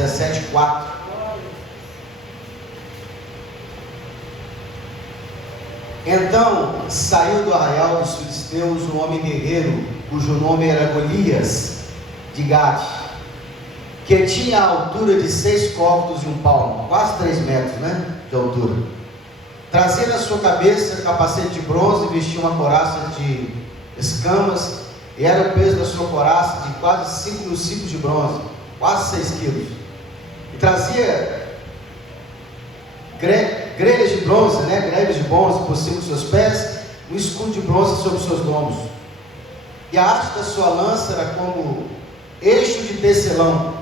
17:4. Então saiu do arraial dos filisteus um homem guerreiro, cujo nome era Golias, de Gade, que tinha a altura de 6 côvados e 1 palmo, quase 3 metros, de altura. Trazia na sua cabeça capacete de bronze e vestia uma couraça de escamas, e era o peso da sua couraça de quase 5.000 ciclos de bronze, quase 6 quilos. E trazia grelhas de bronze, grelhas de bronze por cima dos seus pés, um escudo de bronze sobre os seus lombos. E a haste da sua lança era como eixo de tecelão,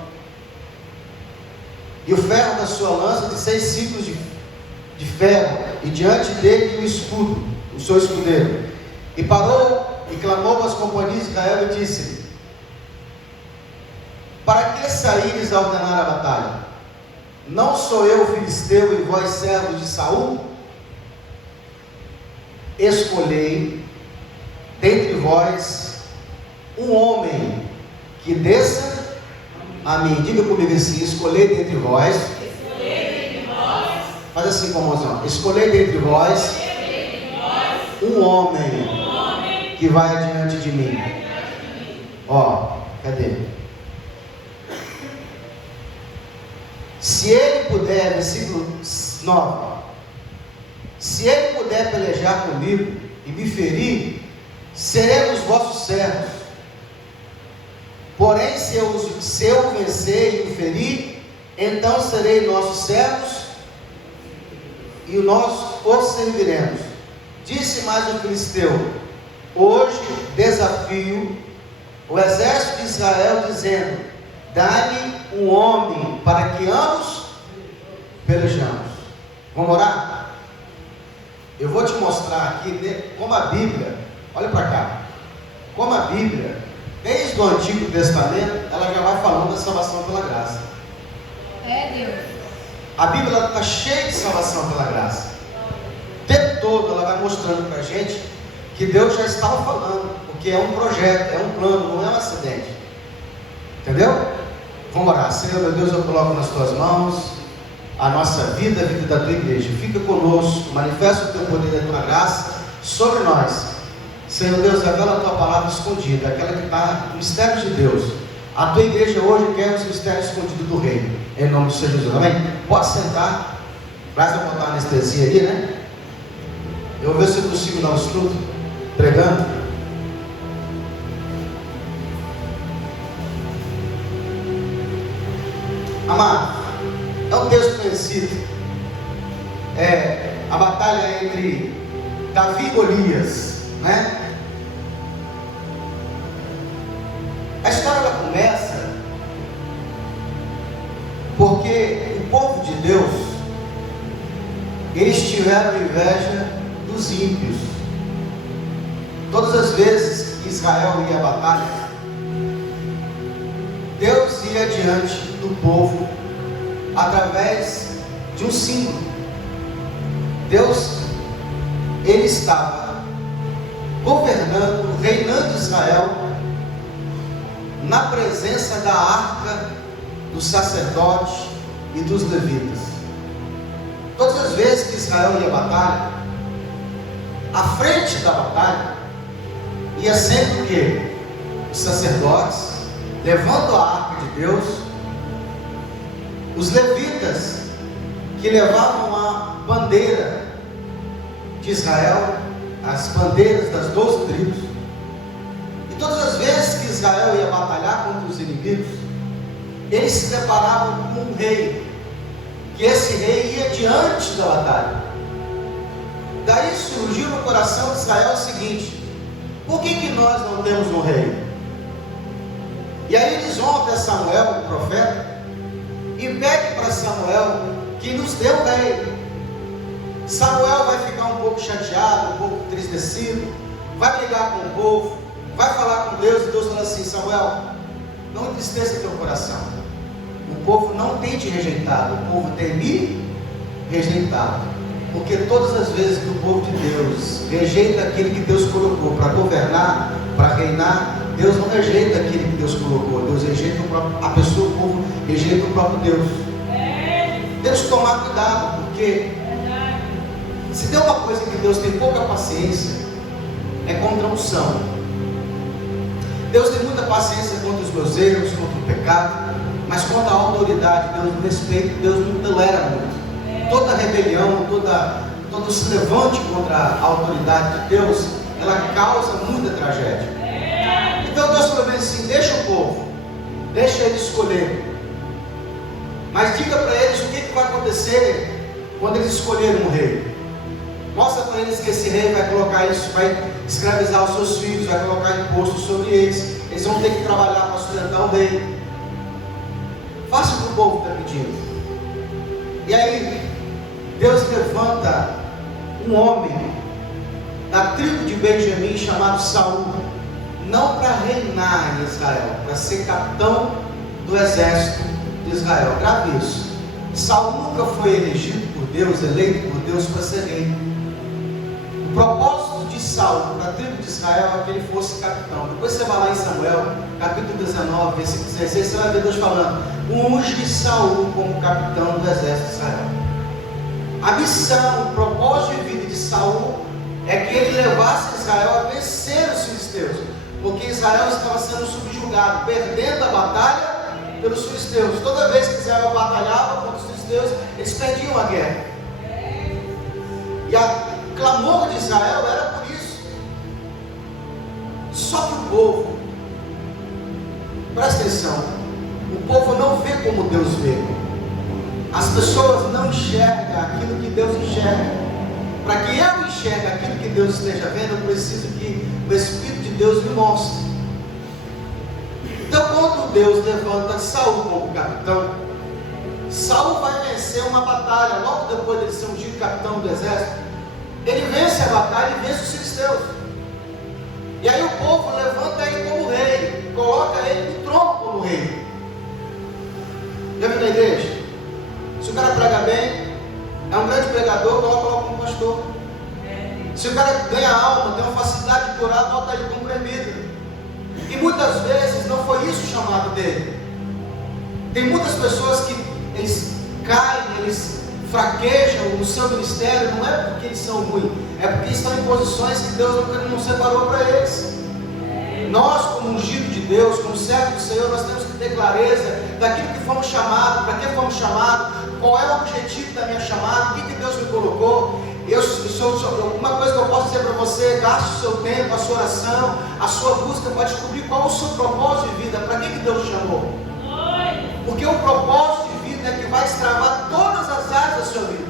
e o ferro da sua lança de 6 ciclos de ferro, e diante dele o escudo, o seu escudeiro. E parou e clamou às companhias de Israel e disse: para que saíres a ordenar a batalha? Não sou eu filisteu e vós servos de Saul? Escolhei dentre vós um homem que desça a mim. Diga comigo assim: escolhei dentre vós. Faz assim com a mãozão: escolhei dentre vós um homem que vai adiante de mim. Ó, cadê? Se ele puder, versículo 9, se ele puder pelejar comigo e me ferir, seremos vossos servos. Porém, se eu vencer e o ferir, então serei nossos servos e nós os serviremos. Disse mais o filisteu: hoje desafio o exército de Israel, dizendo: dá-me um homem para que ambos pelejamos. Vamos orar? Eu vou te mostrar aqui como a Bíblia, olha para cá, como a Bíblia, desde o Antigo Testamento, ela já vai falando da salvação pela graça. Deus. A Bíblia está cheia de salvação pela graça. O tempo todo ela vai mostrando para a gente que Deus já estava falando, porque é um projeto, é um plano, não é um acidente. Entendeu? Vamos orar. Senhor, meu Deus, eu coloco nas tuas mãos a nossa vida, a vida da tua igreja. Fica conosco, manifesta o teu poder e a tua graça sobre nós. Senhor Deus, revela a tua palavra escondida, aquela que está no mistério de Deus. A tua igreja hoje quer os mistérios escondidos do reino, em nome de Jesus, amém? Pode sentar. Vai botar a anestesia aí, Eu vou ver se eu consigo dar um estudo pregando. Amado, é um texto conhecido. É a batalha entre Davi e Golias, A história ela começa porque o povo de Deus, eles tiveram inveja dos ímpios. Todas as vezes que Israel ia à batalha, Deus ia diante do povo através de um símbolo. Deus, ele estava governando, reinando Israel na presença da arca dos sacerdotes e dos levitas. Todas as vezes que Israel ia à batalha, à frente da batalha ia sempre o quê? Os sacerdotes levando a arca de Deus, os levitas que levavam a bandeira de Israel, as bandeiras das 12 tribos. E todas as vezes que Israel ia batalhar contra os inimigos, eles se deparavam com um rei, que esse rei ia diante da batalha. Daí surgiu no coração de Israel o seguinte: por que nós não temos um rei? E aí eles vão até Samuel, o profeta, e pedem para Samuel que nos dê um rei. Samuel vai ficar um pouco chateado, um pouco entristecido, vai brigar com o povo, vai falar com Deus, e Deus fala assim: Samuel, não entristeça teu coração. O povo não tem te rejeitado, o povo tem me rejeitado. Porque todas as vezes que o povo de Deus rejeita aquele que Deus colocou para governar, para reinar, Deus não rejeita aquele que Deus colocou, Deus rejeita a pessoa, o povo rejeita o próprio Deus. Temos que tomar cuidado, porque se tem uma coisa que Deus tem pouca paciência, é contra a unção. Deus tem muita paciência contra os meus erros, contra o pecado, mas contra a autoridade, Deus não respeita, Deus não tolera muito. Toda rebelião, todo se levante contra a autoridade de Deus, ela causa muita tragédia. Então Deus falou assim: deixa o povo, deixa eles escolher, mas diga para eles o que vai acontecer quando eles escolherem um rei. Mostra para eles que esse rei vai colocar isso, vai escravizar os seus filhos, vai colocar imposto sobre eles, eles vão ter que trabalhar para sustentar o rei. Faça o que o povo está pedindo. E aí Deus levanta um homem da tribo de Benjamim chamado Saul, não para reinar em Israel, para ser capitão do exército de Israel. Grave isso. Saul nunca foi elegido por Deus, eleito por Deus para ser rei. O propósito de Saul para a tribo de Israel é que ele fosse capitão. Depois você vai lá em Samuel, capítulo 19, versículo 16, você vai ver Deus falando: unge Saul como capitão do exército de Israel. A missão, o propósito de vida de Saul é que ele levasse Israel a vencer os filisteus, porque Israel estava sendo subjugado, perdendo a batalha pelos filisteus. Toda vez que Israel batalhava contra os filisteus, eles perdiam a guerra. E o clamor de Israel era por isso. Só que o povo, presta atenção, o povo não vê como Deus vê. As pessoas não enxergam aquilo que Deus enxerga. Para que eu enxergue aquilo que Deus esteja vendo, eu preciso que o Espírito de Deus me mostre. Então, quando Deus levanta Saul como capitão, Saul vai vencer uma batalha. Logo depois de ser ungido capitão do exército, ele vence a batalha e vence os filisteus. E aí o povo levanta ele como rei, coloca ele no trono como rei. Já viu na igreja? Se o cara prega bem, é um grande pregador, coloca logo como pastor. Se o cara ganha alma, tem uma facilidade de curar, bota ele como presbítero. E muitas vezes não foi isso o chamado dele. Tem muitas pessoas que eles caem, eles fraquejam no seu ministério, não é porque eles são ruins, é porque estão em posições que Deus não separou para eles. Nós, como ungido de Deus, como servo do Senhor, nós temos que ter clareza daquilo que fomos chamados, para que fomos chamados, qual é o objetivo da minha chamada, o que Deus me colocou. Uma coisa que eu posso dizer para você: gaste o seu tempo, a sua oração, a sua busca para descobrir qual é o seu propósito de vida, para que Deus te chamou. Porque o propósito de vida é que vai destravar todas as áreas da sua vida.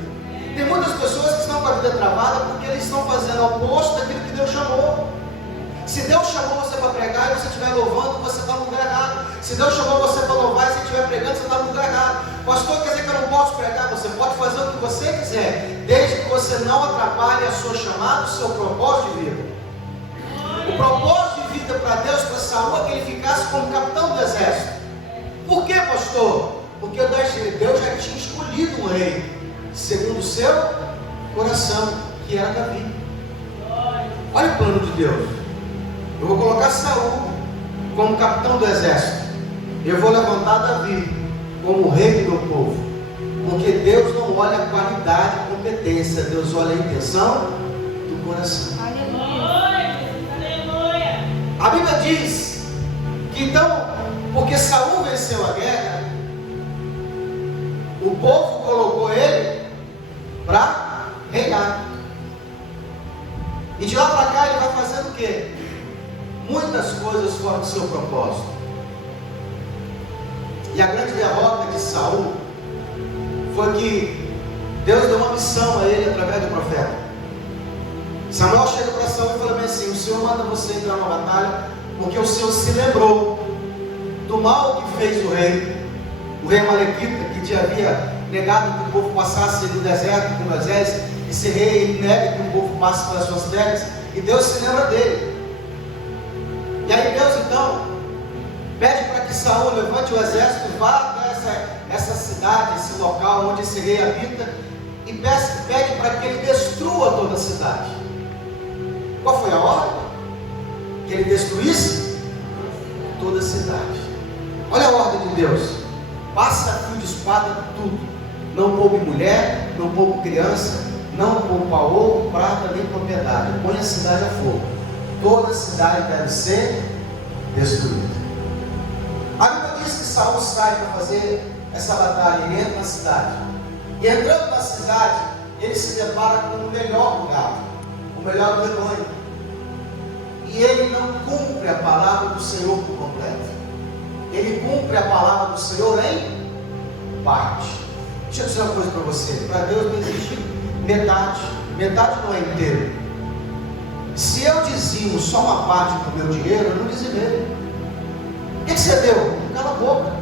Tem muitas pessoas que estão com a vida travada porque eles estão fazendo o oposto daquilo que Deus chamou. Se Deus chamou você para pregar e você estiver louvando, você está no lugar errado. Se Deus chamou você para louvar e você estiver pregando, você está no lugar errado. Pastor, quer dizer que eu não posso pregar? Você pode fazer o que você quiser, desde que você não atrapalhe a sua chamada, o seu propósito de vida. O propósito de vida para Deus, para Saul, é que ele ficasse como capitão do exército. Por quê, pastor? Porque Deus já tinha escolhido um rei, segundo o seu coração, que era Davi. Olha o plano de Deus. Eu vou colocar Saul como capitão do exército. Eu vou levantar Davi como rei do meu povo. Porque Deus não olha a qualidade e competência, Deus olha a intenção do coração. Aleluia. A Bíblia diz que então, porque Saul venceu a guerra, o povo colocou ele para reinar. E de lá para cá ele vai fazendo o quê? Muitas coisas fora do seu propósito. E a grande derrota de Saul foi que Deus deu uma missão a ele através do profeta. Samuel chega para Saul e fala bem assim: o Senhor manda você entrar numa batalha, porque o Senhor se lembrou do mal que fez o rei Amalequita, que havia negado que o povo passasse no deserto com Moisés, e esse rei ele nega que o povo passe pelas suas terras, e Deus se lembra dele. E aí Deus então pede para que Saul levante o exército, vá até essa cidade, esse local onde esse rei habita, e pede para que ele destrua toda a cidade. Qual foi a ordem? Que ele destruísse toda a cidade. Olha a ordem de Deus. passa fio de espada tudo. Não poupe mulher, não poupe criança, não poupa ouro, prata nem propriedade. Põe a cidade a fogo. Toda a cidade deve ser destruída. A Bíblia diz que Saul sai para fazer essa batalha. Ele entra na cidade. E entrando na cidade, ele se depara com o melhor lugar, o melhor rebanho. E ele não cumpre a palavra do Senhor por completo. Ele cumpre a palavra do Senhor em parte. Deixa eu dizer uma coisa para você. Para Deus não existe metade. Metade não é inteiro. Se eu dizimo só uma parte do meu dinheiro, eu não dizimei. O que você deu? Cala a boca.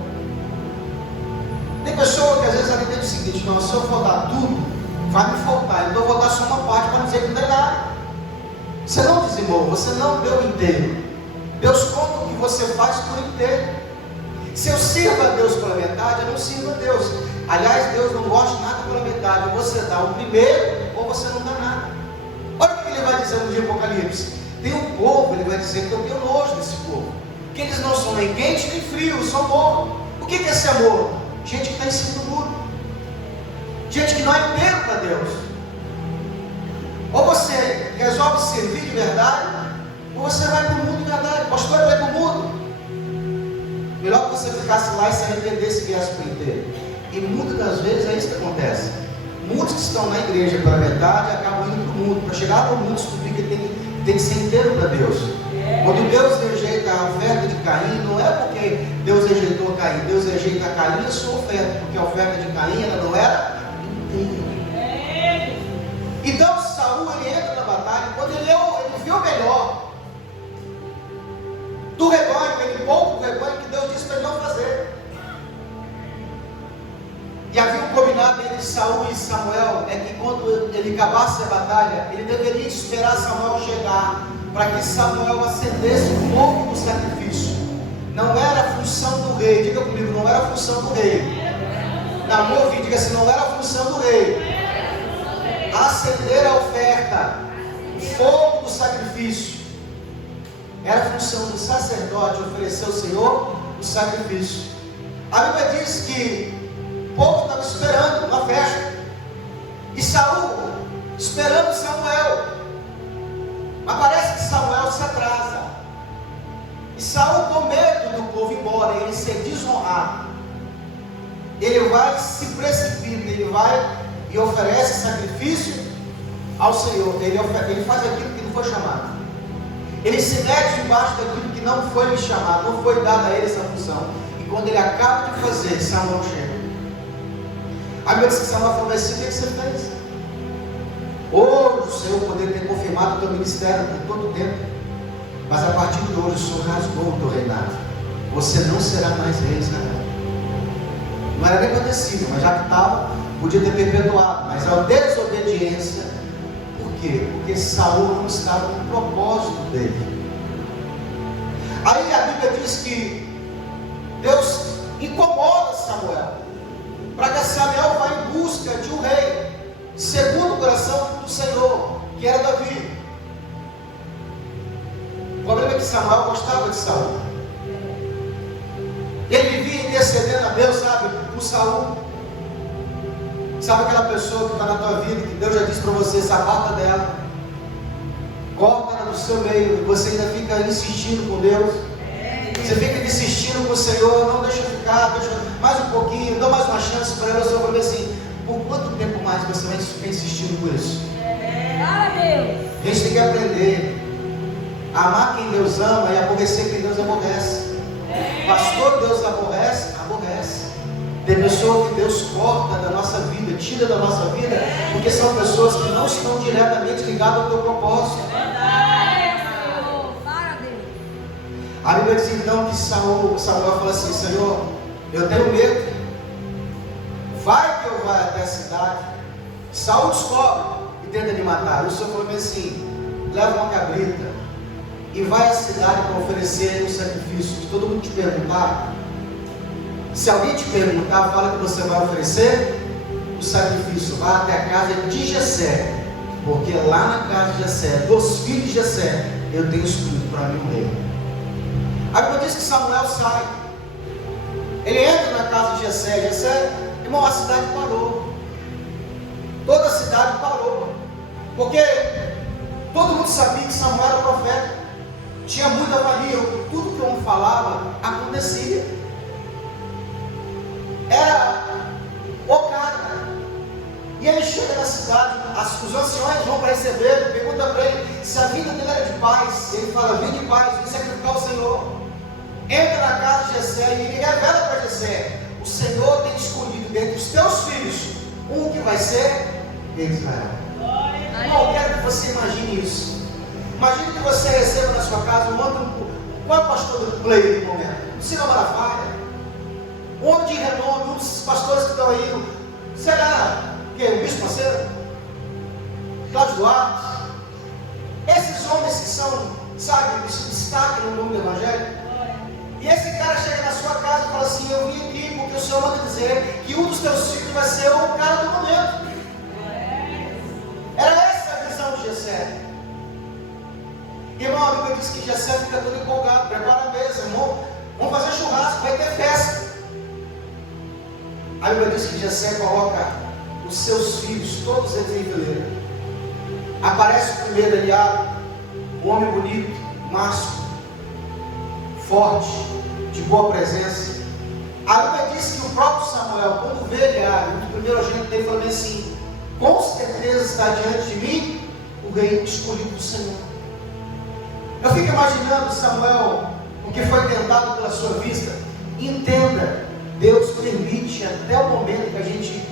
Tem pessoa que às vezes ela entende o seguinte: não, se eu for dar tudo, vai me faltar, então eu vou dar só uma parte para dizer que não tem nada. Você não dizimou, você não deu inteiro. Deus conta o que você faz por inteiro. Se eu sirvo a Deus pela metade, eu não sirvo a Deus. Aliás, Deus não gosta de nada pela metade. Ou você dá o primeiro, ou você não dá nada. Olha o que ele vai dizer no dia do Apocalipse. Tem um povo, ele vai dizer que eu tenho nojo desse povo, que eles não são nem quentes nem frios, são mornos. O que é esse amor? Gente que está em cima do muro, gente que não é inteiro para Deus. Ou você resolve servir de verdade, ou você vai para o mundo de verdade. Pastor, vai para o mundo. Melhor que você ficasse lá e se arrependesse e viesse para o inteiro. E muitas das vezes é isso que acontece. Muitos que estão na igreja pela metade acabam indo para o mundo. Para chegar para o mundo, descobrir que tem que ser inteiro para Deus. Quando Deus rejeita a oferta de Caim, não é porque Deus rejeitou Caim. Deus rejeita Caim e a sua oferta, porque a oferta de Caim ela não era inteira. Então Saul ele entra na batalha. Quando ele vê o melhor do rebanho, ele poupa o rebanho que Deus disse para ele não fazer. E havia um combinado entre Saul e Samuel, é que quando ele acabasse a batalha, ele deveria esperar Samuel chegar, para que Samuel acendesse o fogo do sacrifício. Não era a função do rei, diga comigo, não era a função do rei. Na minha ouvido, diga assim, não era a função do rei. Acender a oferta, o fogo do sacrifício. Era a função do sacerdote oferecer ao Senhor o sacrifício. A Bíblia diz que o povo estava esperando uma festa. E Saul esperando Samuel. Mas parece que Samuel se atrasa. E Saul, com medo do povo ir embora, ele ser desonrado, ele vai, se precipita, ele vai e oferece sacrifício ao Senhor. Ele faz aquilo que não foi chamado. Ele se mete debaixo daquilo que não foi lhe chamado, não foi dada a ele essa função. E quando ele acaba de fazer, Samuel chega. A Bíblia diz que Samuel falou assim: o que você fez? Hoje o Senhor poderia ter confirmado o teu ministério por todo o tempo, mas a partir de hoje o Senhor rasgou o teu reinado. Você não será mais rei, Israel. Não era nem acontecido, mas já que estava, podia ter perpetuado. Mas a desobediência, por quê? Porque Saul não estava no propósito dele. Aí a Bíblia diz que Deus incomoda Samuel, para que Samuel vá em busca de um rei, segundo o coração do Senhor, que era Davi. O problema é que Samuel gostava de Saul. Ele vivia intercedendo a Deus, sabe, por Saul. Sabe aquela pessoa que está na tua vida, que Deus já disse para você, se aparta dela, corta-la do seu meio, e você ainda fica insistindo com Deus. Você fica insistindo com o Senhor, não deixa ficar, deixa mais um pouquinho, dá mais uma chance para ela. O Senhor vai ver assim, por quanto tempo mais você vai ficar insistindo com isso? A gente tem que aprender a amar quem Deus ama e aborrecer quem Deus aborrece. Pastor, Deus aborrece? Aborrece. Tem pessoas que Deus corta da nossa vida, tira da nossa vida, porque são pessoas que não estão diretamente ligadas ao teu propósito. A Bíblia diz então que Samuel fala assim: Senhor, eu tenho medo. Vai que eu vá até a cidade. Saul descobre e tenta me matar. O Senhor falou assim: leva uma cabrita e vai à cidade para oferecer um sacrifício. Se todo mundo te perguntar, se alguém te perguntar, fala que você vai oferecer o sacrifício. Vá até a casa de Jessé, porque lá na casa de Jessé, dos filhos de Jessé, eu tenho escolhido para mim um rei. A Bíblia diz que Samuel sai. Ele entra na casa de Jessé. Jessé, irmão, a cidade parou. Toda a cidade parou. Porque todo mundo sabia que Samuel era profeta. Tinha muita valia. Tudo que o homem falava acontecia. Era o cara. E ele chega na cidade. Os anciões vão para receber. Pergunta para ele se a vida dele era de paz. Ele fala: vim de paz, vim sacrificar o Senhor. Entra na casa de Jessé e ele revela para Jessé: o Senhor tem escolhido dentre os teus filhos um que vai ser Israel. Eu quero que você imagine isso. Imagine que você receba na sua casa qual é o pastor do play no momento? O Senhor Malafaia, um homem de renome, um dos pastores que estão aí. Será que é o Bispo Macedo? Cláudio Duarte? Esses homens que são, sabe, que se destacam no nome do Evangelho. E esse cara chega na sua casa e fala assim: eu vim aqui porque o Senhor manda dizer que um dos teus filhos vai ser o cara do momento. Era essa a visão de Jessé. Irmão, a Bíblia diz que Jessé fica todo empolgado, prepara a mesa, irmão, vamos fazer churrasco, vai ter festa. A Bíblia diz que Jessé coloca os seus filhos, todos eles em fileira. Aparece o primeiro Eliabe, um homem bonito, másculo, forte, de boa presença. A Bíblia diz que o próprio Samuel, quando vê Eliabe, o primeiro agente dele, falou assim: com certeza está diante de mim o rei escolhido do Senhor. Eu fico imaginando Samuel, o que foi tentado pela sua vista. Entenda, Deus permite até o momento que a gente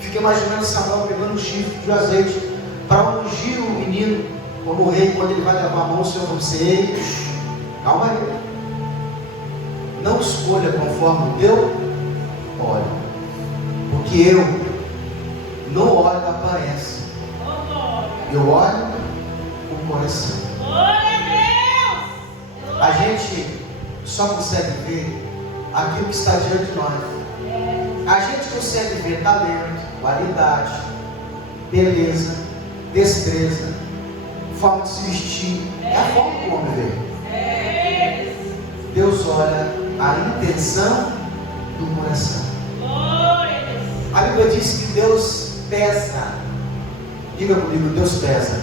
Fica imaginando Samuel pegando um chifre de azeite para ungir o menino, como o rei, quando ele vai levar a mão, o Senhor vai dizer: calma aí, não escolha conforme o teu olho, porque eu não olho a aparência, eu olho o coração. A gente só consegue ver aquilo que está diante de nós. A gente consegue ver talento, qualidade, beleza, destreza, forma de se vestir. É a forma que o homem vê. Deus olha a intenção do coração. A Bíblia diz que Deus pesa. Diga comigo: Deus pesa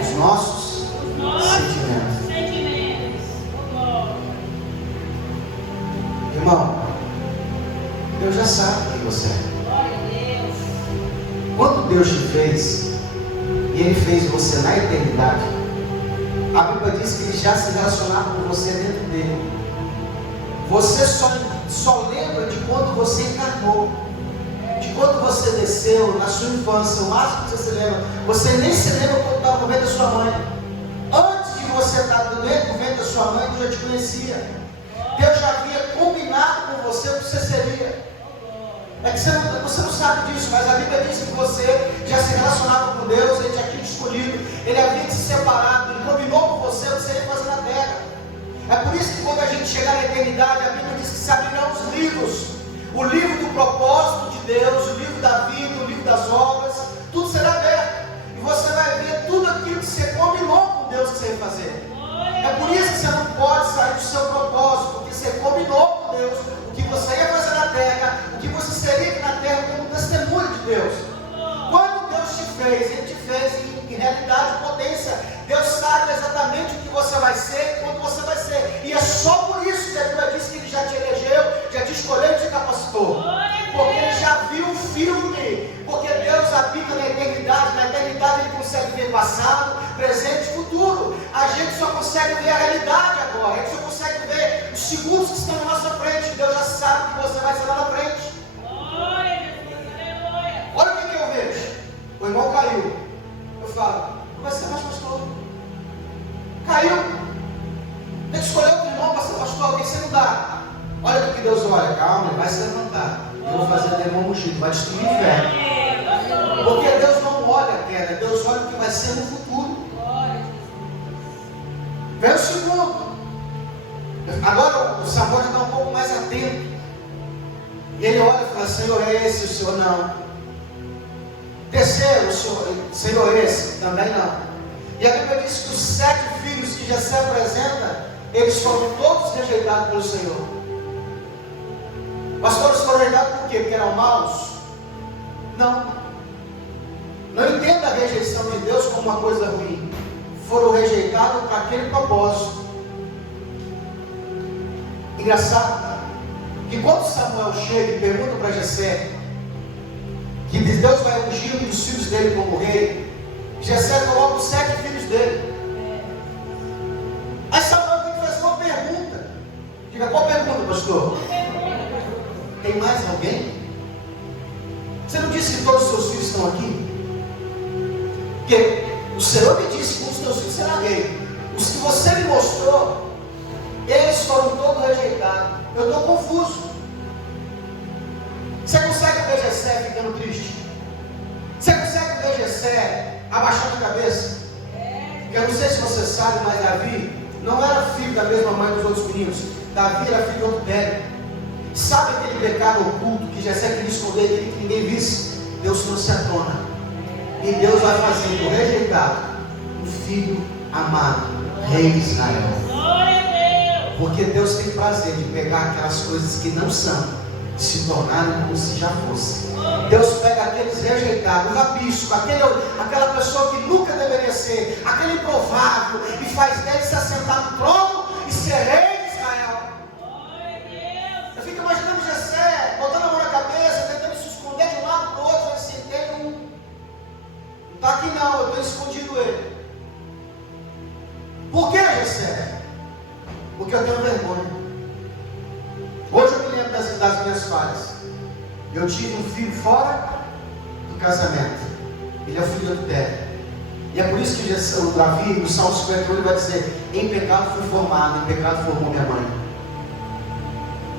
os nossos sentimentos. Irmão, Deus já sabe quem você é. Quando Deus te fez, e Ele fez você na eternidade, a Bíblia diz que Ele já se relacionava com você dentro dele. Você só lembra de quando você encarnou, de quando você desceu na sua infância. O máximo que você se lembra, você nem se lembra quando estava no ventre da sua mãe. Antes de você estar dentro do ventre da sua mãe, Deus já te conhecia. Deus já havia combinado com você o que você seria. É que você não sabe disso, mas a Bíblia diz que você já se relacionava com Deus, Ele já tinha te escolhido, Ele havia te separado, Ele combinou com você o que você ia fazer na terra. É por isso que quando a gente chegar na eternidade, a Bíblia diz que se abrirão os livros, o livro do propósito de Deus, o livro da vida, o livro das obras, tudo será aberto. E você vai ver tudo aquilo que você combinou com Deus que você ia fazer. É por isso que você não pode sair do seu propósito, porque você combinou com Deus o que você ia fazer na terra, o que você seria aqui na terra como testemunho de Deus. Quando Deus te fez, Ele te fez em realidade, potência. Deus sabe exatamente o que você vai ser e quando você vai ser. E é só por isso que a Bíblia diz que Ele já te elegeu, já te escolheu e te capacitou. Porque Ele já viu o filme. Porque Deus habita na eternidade. Na eternidade Ele consegue ver passado, presente e futuro. A gente só consegue ver a realidade agora. A gente só consegue ver os segundos que estão na nossa frente. Deus já sabe que você vai ser lá na frente. Olha o que eu vejo. O irmão caiu. Eu falo: não vai ser mais pastor. Caiu. Tem que escolher outro irmão para ser pastor. O que você não dá? Olha o que Deus olha. Calma, ele vai se levantar. Eu vou fazer dele um ungido. Vai destruir o inferno. Porque Deus não olha a queda. Deus olha o que vai ser no futuro. Vem o segundo. Agora o Samuel está um pouco mais atento. E ele olha e fala: Senhor, é esse o Senhor? Não. Terceiro, Senhor, esse? Também não. E a Bíblia diz que os 7 filhos que Jessé apresenta eles foram todos rejeitados pelo Senhor. Mas todos foram rejeitados por quê? Porque eram maus? Não. Não entenda a rejeição de Deus como uma coisa ruim. Foram rejeitados para aquele propósito. Engraçado que quando Samuel chega e pergunta para Jessé que Deus vai ungir um dos filhos dele como rei, Jessé coloca os 7 filhos dele. Aí Samuel tem que fazer uma pergunta. Diga, qual pergunta, pastor? Tem mais alguém? Você não disse que todos os seus filhos estão aqui? Porque o Senhor me disse que um dos teus filhos será rei. Os que você me mostrou, eles foram todos rejeitados. Eu estou confuso. Você consegue ver Jessé ficando triste? Você consegue ver Jessé abaixando a cabeça? Porque eu não sei se você sabe, mas Davi não era filho da mesma mãe dos outros meninos. Davi era filho do outro velho. Sabe aquele pecado oculto que Jessé queria esconder, queria que ninguém visse? Deus trouxe à tona. E Deus vai fazer do rejeitado um filho amado, rei de Israel. Porque Deus tem prazer de pegar aquelas coisas que não são, se tornarem como se já fosse. Deus pega aqueles rejeitados, o rabisco, aquela pessoa que nunca deveria ser, aquele improvável, e faz dele se assentar no trono e ser rei de Israel. Eu fico imaginando Jessé botando a mão na cabeça, tentando se esconder de um lado para o outro, assim, tem um. Não está aqui não, eu tenho escondido ele. Por que, Jessé? Porque eu tenho vergonha. Hoje eu me lembro das minhas falhas. Eu tive um filho fora do casamento. Ele é o filho do Té. E é por isso que o Davi, no Salmo 51, ele vai dizer: em pecado fui formado, em pecado formou minha mãe.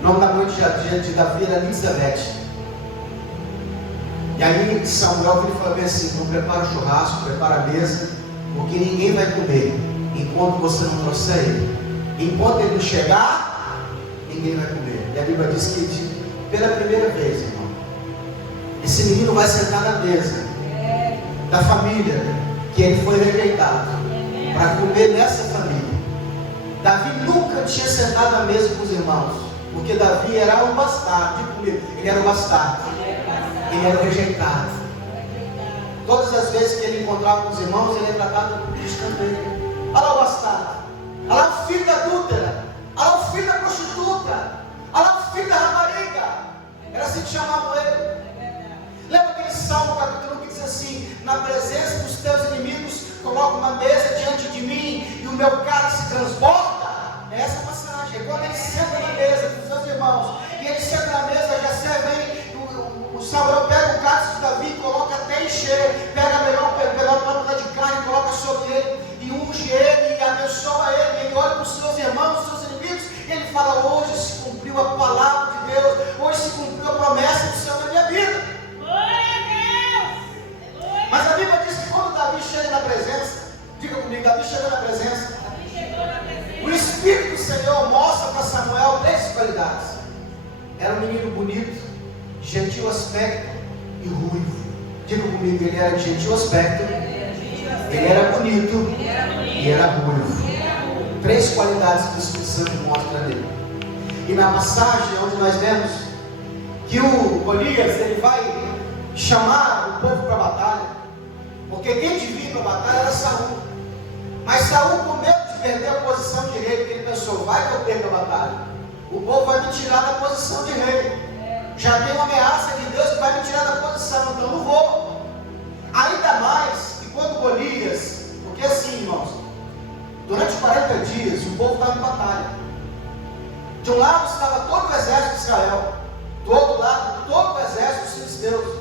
O nome da mãe de Davi era Elizabeth. E aí Samuel falou bem assim: então prepara o churrasco, prepara a mesa, porque ninguém vai comer enquanto você não trouxer ele. Enquanto ele não chegar, ninguém vai comer. E a Bíblia diz que pela primeira vez, irmão, esse menino vai sentar na mesa da família que ele foi rejeitado, para comer nessa família. Davi nunca tinha sentado à mesa com os irmãos, porque Davi era um bastardo. Ele era um bastardo, ele era um rejeitado. Todas as vezes que ele encontrava com os irmãos, ele era tratado como escanteio. Olha lá o bastardo, olha lá o filho da adúltera, olha lá o filho da prostituta, olha lá o filho da rapariga. Era assim que chamavam ele. Lembra aquele Salmo capítulo 1 que diz assim: na presença dos teus inimigos coloco uma mesa diante de mim e o meu cálice se transborda? É essa passagem. É quando ele senta na mesa com os seus irmãos, e ele senta na mesa, já serve, o Samuel pega o cálice de Davi e coloca até encher, pega a melhor lâmpada de carne, coloca sobre ele e unge ele e abençoa ele. Ele olha para os seus irmãos, os seus inimigos, e ele fala: hoje se cumpriu a palavra de Deus, hoje se cumpriu a promessa do Senhor na minha vida. Mas a Bíblia diz que quando Davi chega na presença, diga comigo, Davi chega na presença, o Espírito do Senhor mostra para Samuel 3 qualidades. Era um menino bonito, gentil aspecto e ruivo. Diga comigo, ele era de gentil aspecto, ele era bonito e era ruivo. 3 qualidades que o Espírito Santo mostra nele. E na passagem onde nós vemos que o Golias, ele vai chamar o povo para a batalha, porque quem devia ir para a batalha era Saul. Mas Saul, com medo de perder a posição de rei, porque ele pensou: vai que eu perco a batalha, o povo vai me tirar da posição de rei. Já tem uma ameaça de Deus que vai me tirar da posição, então não vou. Ainda mais que quando Golias, porque assim, irmãos, durante 40 dias o povo estava em batalha. De um lado estava todo o exército de Israel, do outro lado todo o exército dos filisteus.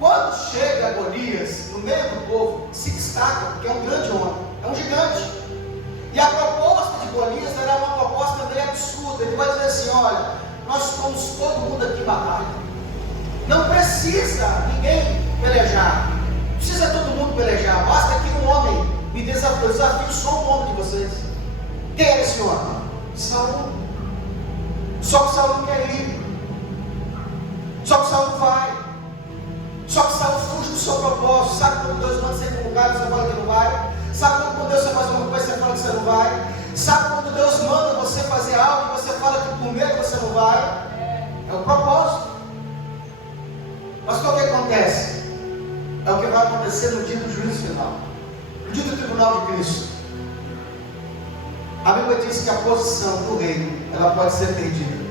Quando chega Golias no meio do povo, se destaca, porque é um grande homem, é um gigante. E a proposta de Golias era uma proposta meio absurda. Ele vai dizer assim: olha, nós somos todo mundo aqui em batalha, não precisa ninguém pelejar, não precisa todo mundo pelejar, basta que um homem me desafie. Eu desafio só um homem de vocês. Quem era esse homem? Saul. Só que Saul não quer ir, só que Saul não vai. Só que Saul fuge do seu propósito. Sabe quando Deus manda você ir para um lugar e você fala que não vai? Sabe quando Deus você faz uma coisa e você fala que você não vai? Sabe quando Deus manda você fazer algo e você fala que por medo você não vai? É o propósito. Mas o que acontece? É o que vai acontecer no dia do juízo final, no dia do tribunal de Cristo. A Bíblia diz que a posição do rei, ela pode ser perdida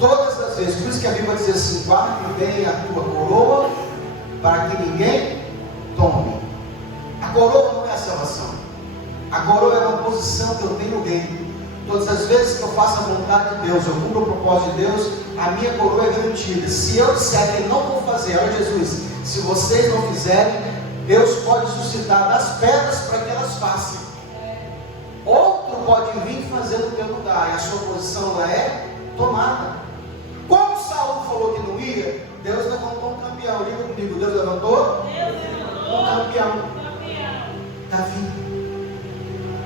todas as vezes. Por isso que a Bíblia diz assim: guarde bem a tua coroa, para que ninguém tome. A coroa não é a salvação. A coroa é uma posição que eu tenho no reino. Todas as vezes que eu faço a vontade de Deus, eu cumpro o propósito de Deus, a minha coroa é garantida. Se eu disser que não vou fazer, olha Jesus, se vocês não fizerem, Deus pode suscitar das pedras para que elas façam. Outro pode vir fazer no teu lugar, e a sua posição ela é tomada. Como Saul falou que não ia, Deus levantou um campeão. Diga comigo, Deus levantou um campeão. Davi.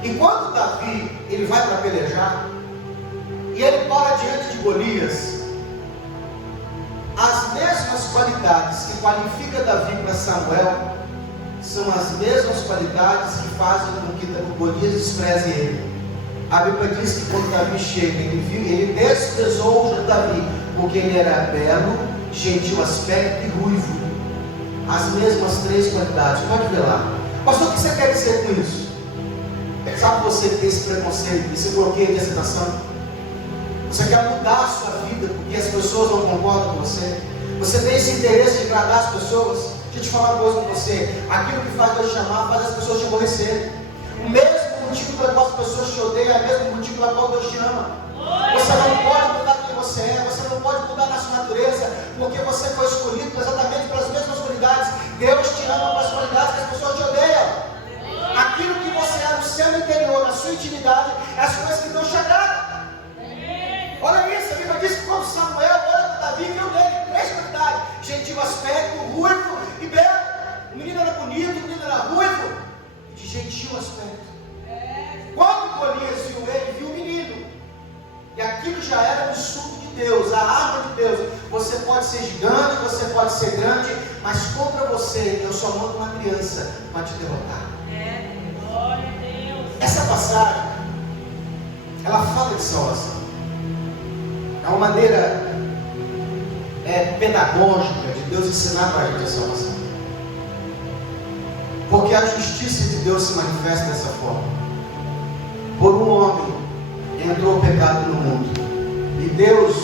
E quando Davi ele vai para pelejar, e ele para diante de Golias, as mesmas qualidades que qualifica Davi para Samuel são as mesmas qualidades que fazem com que Golias despreze ele. A Bíblia diz que quando Davi chega, ele desprezou o Davi, porque ele era belo, gentil aspecto e ruivo. As mesmas três qualidades. Pode ver lá. Pastor, o que você quer dizer com isso? Sabe você que tem esse preconceito, esse bloqueio de aceitação? Você quer mudar a sua vida porque as pessoas não concordam com você? Você tem esse interesse de agradar as pessoas? Deixa eu te falar uma coisa com você. Aquilo que faz Deus te chamar, faz as pessoas te aborrecerem. O mesmo motivo pelo qual as pessoas te odeiam é o mesmo motivo pelo qual Deus te ama. Você não pode mudar quem você é, você não pode mudar na sua natureza, porque você foi escolhido exatamente pelas mesmas qualidades. Deus te ama pelas qualidades que as pessoas te odeiam. Aquilo que você é no seu interior, na sua intimidade, é as coisas que Deus te agrada. Olha isso, a Bíblia diz que quando Samuel olha para Davi, viu nele três qualidades: gentil aspecto, ruivo e belo. O menino era bonito, o menino era ruivo e de gentil aspecto. Quando Golias viu ele, viu o menino. E aquilo já era o insulto de Deus, a arma de Deus. Você pode ser gigante, você pode ser grande, mas contra você eu só mando uma criança para te derrotar. Glória a Deus. Essa passagem, ela fala de salvação. É uma maneira pedagógica de Deus ensinar para a gente a salvação. Porque a justiça de Deus se manifesta dessa forma. Por um homem entrou o pecado no mundo, e Deus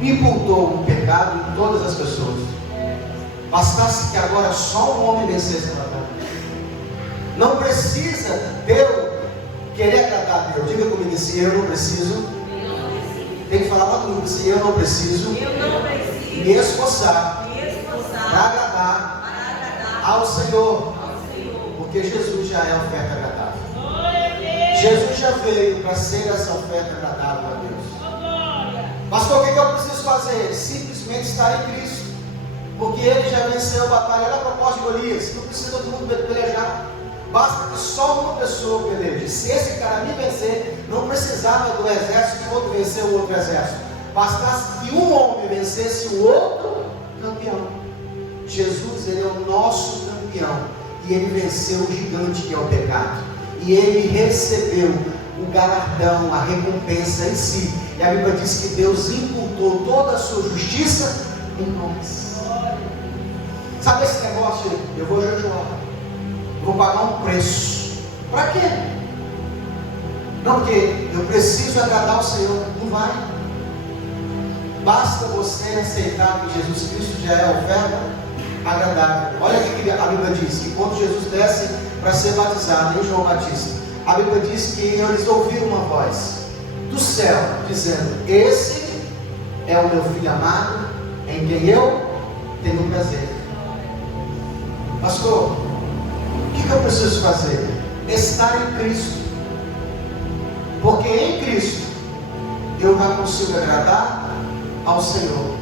imputou o pecado em todas as pessoas. Bastasse que agora só um homem vencesse a batalha. Não precisa Deus querer agradar a Deus. Diga comigo assim: eu não preciso. Tem que falar para comigo assim: eu não preciso me esforçar para agradar ao Senhor, porque Jesus já é a oferta agradável. Jesus já veio para ser essa oferta agradável a Deus. Pastor, o que eu preciso fazer? Simplesmente estar em Cristo, porque Ele já venceu a batalha. Olha a proposta de Golias: não precisa todo mundo pelejar, basta que só uma pessoa peleje. Se esse cara me vencer, não precisava do exército que o outro venceu o outro exército. Bastasse que um homem vencesse o outro campeão. Jesus, Ele é o nosso campeão, e Ele venceu o gigante que é o pecado, e Ele recebeu o galardão, a recompensa em si. E a Bíblia diz que Deus imputou toda a sua justiça em nós. Sabe esse negócio? Eu vou jejuar, vou pagar um preço. Para quê? Não, porque eu preciso agradar o Senhor. Não vai. Basta você aceitar que Jesus Cristo já é a oferta agradável. Olha o que a Bíblia diz: que quando Jesus desce para ser batizado em João Batista, a Bíblia diz que eles ouviram uma voz do céu dizendo: esse é o meu filho amado, em quem eu tenho prazer. Pastor, o que eu preciso fazer? Estar em Cristo, porque em Cristo eu já consigo agradar ao Senhor.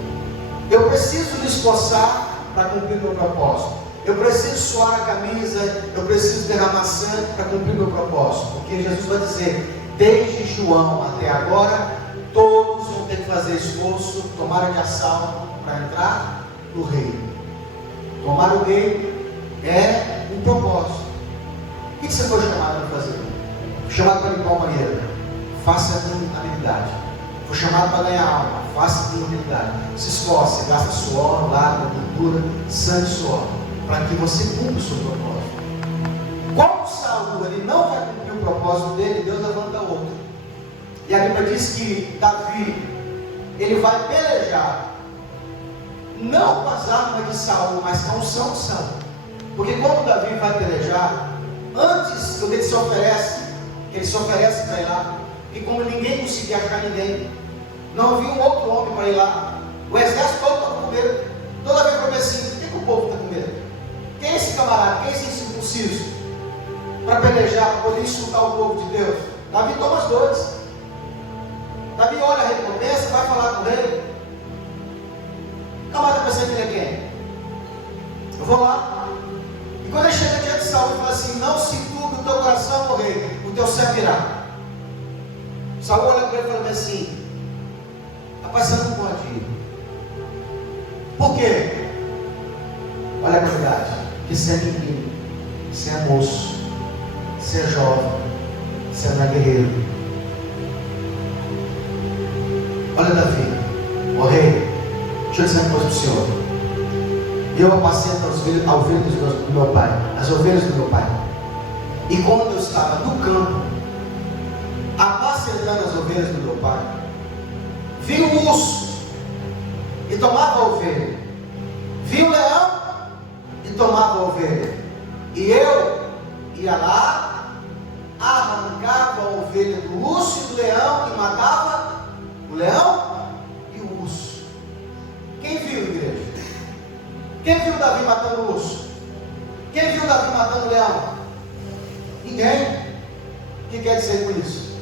Eu preciso me esforçar para cumprir meu propósito. Eu preciso suar a camisa, eu preciso derramar sangue para cumprir meu propósito, porque Jesus vai dizer: desde João até agora, todos vão ter que fazer esforço, tomar de assalto para entrar no reino. Tomar o reino é um propósito. O que você foi chamado para fazer? Fui chamado para limpar o banheiro, faça com habilidade. Fui chamado para ganhar alma, faça com habilidade. Se esforce, gasta suor, lágrima, gordura, sangue e suor, para que você cumpra o seu propósito. Como Saul ele não vai cumprir o propósito dele, Deus levanta outro. E a Bíblia diz que Davi, ele vai pelejar, não com as armas de Saul, mas com a unção de Saul. Porque quando Davi vai pelejar, antes, quando ele se oferece para ir lá, e como ninguém conseguia achar ninguém, não havia um outro homem para ir lá, o exército todo estava com medo. Toda vez eu assim, por que o povo está com medo? Quem é esse camarada? Quem é esse incircunciso? Para pelejar, para poder insultar o povo de Deus. Davi toma as dores. Davi olha a recompensa, vai falar com ele. O camarada pensando que ele é quem? Eu vou lá. E quando ele chega diante de Saul, ele fala assim: não se turbe o teu coração, ó rei, o teu céu virá. Saul olha para ele e fala assim: rapaz, você não pode ir. Por quê? Olha a verdade, que você é menino, você é moço, você é jovem, você não é guerreiro. Olha Davi, ó rei, deixa eu dizer uma coisa para o senhor. Eu apacento as ovelhas do meu pai, as ovelhas do meu pai. E quando eu estava no campo, apacentando as ovelhas do meu pai, vi o urso e tomava a ovelha, vi o leão e tomava a ovelha, e eu ia lá, arrancava a ovelha do urso e do leão e matava o leão e o urso. Quem viu, igreja? Quem viu Davi matando o urso? Quem viu Davi matando o leão? Ninguém. O que quer dizer com isso?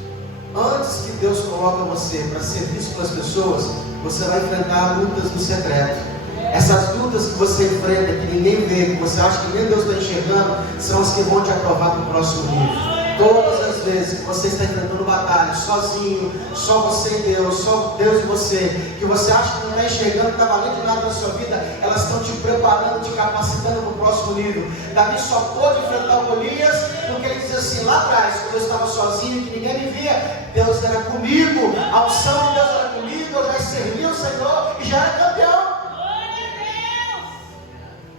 Antes que Deus coloque você para ser visto pelas pessoas, você vai enfrentar lutas no secreto. Essas lutas que você enfrenta, que ninguém vê, que você acha que nem Deus está enxergando, são as que vão te aprovar para o próximo nível. Todas as vezes que você está enfrentando batalha sozinho, só você e Deus, só Deus e você, que você acha que não está enxergando, não está valendo nada na sua vida, elas estão te preparando, te capacitando para o próximo nível. Davi só pôde enfrentar o Golias porque ele diz assim: lá atrás, quando eu estava sozinho, que ninguém me via, Deus era comigo, a unção de Deus era comigo, eu já servia o Senhor e já era campeão.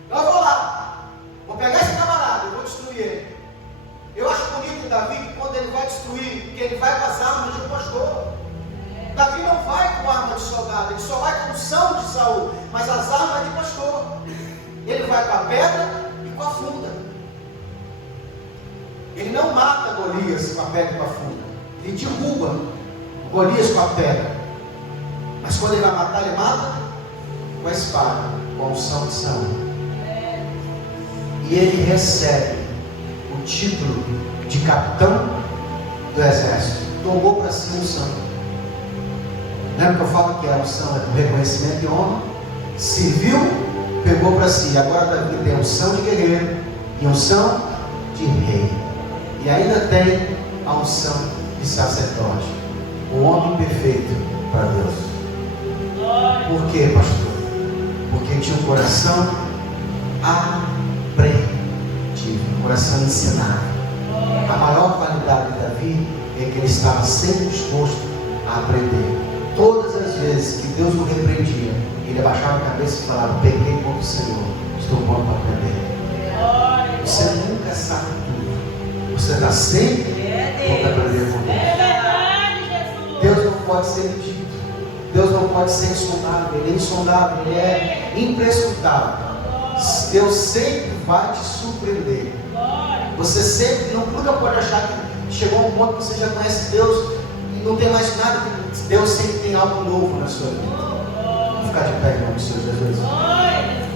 Eu vou lá, vou pegar esse camarada, eu vou destruir ele. Eu acho bonito Davi que quando ele vai destruir, que ele vai com as armas de um pastor. Davi não vai com arma de soldado, ele só vai com unção de Saul, mas as armas de pastor. Ele vai com a pedra e com a funda. Ele não mata Golias com a pedra e com a funda, ele derruba Golias com a pedra. Mas quando ele vai matar, ele mata com a espada, com a unção de Saul. E ele recebe o título de capitão do exército. Tomou para si a unção. Lembra que eu falo que a unção é do reconhecimento de honra? Serviu, pegou para si. Agora Davi tem a unção de guerreiro e a unção de rei. E ainda tem a unção de sacerdote. O homem perfeito para Deus. Por quê, pastor? Porque tinha um coração apreensivo, um coração ensinado. A maior qualidade de Davi é que ele estava sempre disposto a aprender. Todas as vezes que Deus o repreendia, ele abaixava a cabeça e falava: peguei contra o Senhor, estou pronto para aprender. Você nunca sabe tudo, você está sempre pronto para aprender com Deus. Deus não pode ser medido, Deus não pode ser insondável, ele é insondável, ele é imprescrutável. Deus sempre vai te surpreender. Você sempre, nunca pode achar que chegou a um ponto que você já conhece Deus e não tem mais nada. Deus sempre tem algo novo na sua vida. Vamos ficar de pé em nome do Senhor Jesus.